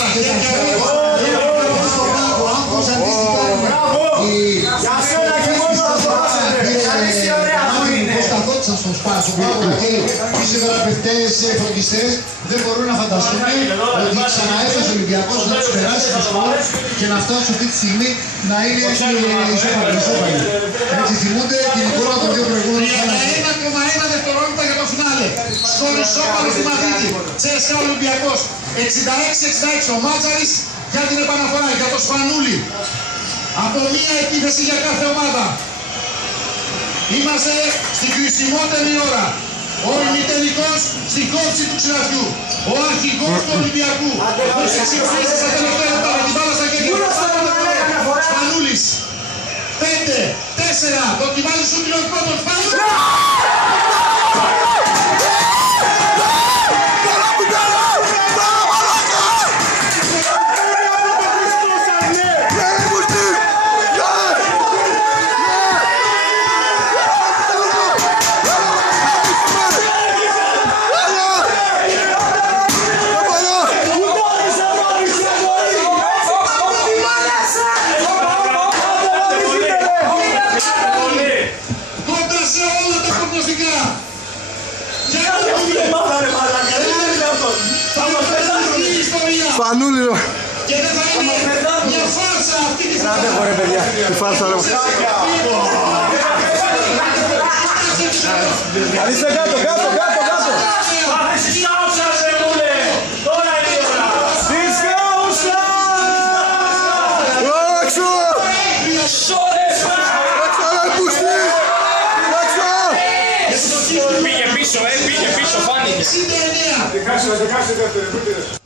στα χέρια στον Σπάσο, οι σιδεραπευτές, οι φροντιστές δεν μπορούν να φανταστούν ότι ξαναέφτασε ο Ολυμπιακός να τους περάσει το σκορ και να φτάσει αυτή τη στιγμή να είναι ισόπαλοι. Έτσι θυμούνται την εικόνα των δύο προηγούμενων φανάτων. 31,1 δευτερόλεπτα για το φινάλε. Σκορ ισόπαλο στη Μαδρίτη. CSKA Ολυμπιακός 66-66. Ο Μάτζαρης για την επαναφορά, για το Σπανούλι. Από μία επίθεση για κάθε ομάδα. Είμαστε στην κρισιμότερη ώρα. Ο ημιτελικός στην κόψη του ξηραφιού. Ο αρχηγός του Ολυμπιακού. Τους εξυπνήσει στα τελευταία λεπτά με την μπάλα στα χέρια. Σπανούλης. 5, 4. Δοκιμάζει σου την πρώτο. Σπανούλης. Σπανούλη ρε. Και δεν θα είναι μια φάρσα αυτή τη φορά. Άντε χωρέ παιδιά, τη φάρσα ρε. Καλείστε κάτω, κάτω, κάτω, κάτω.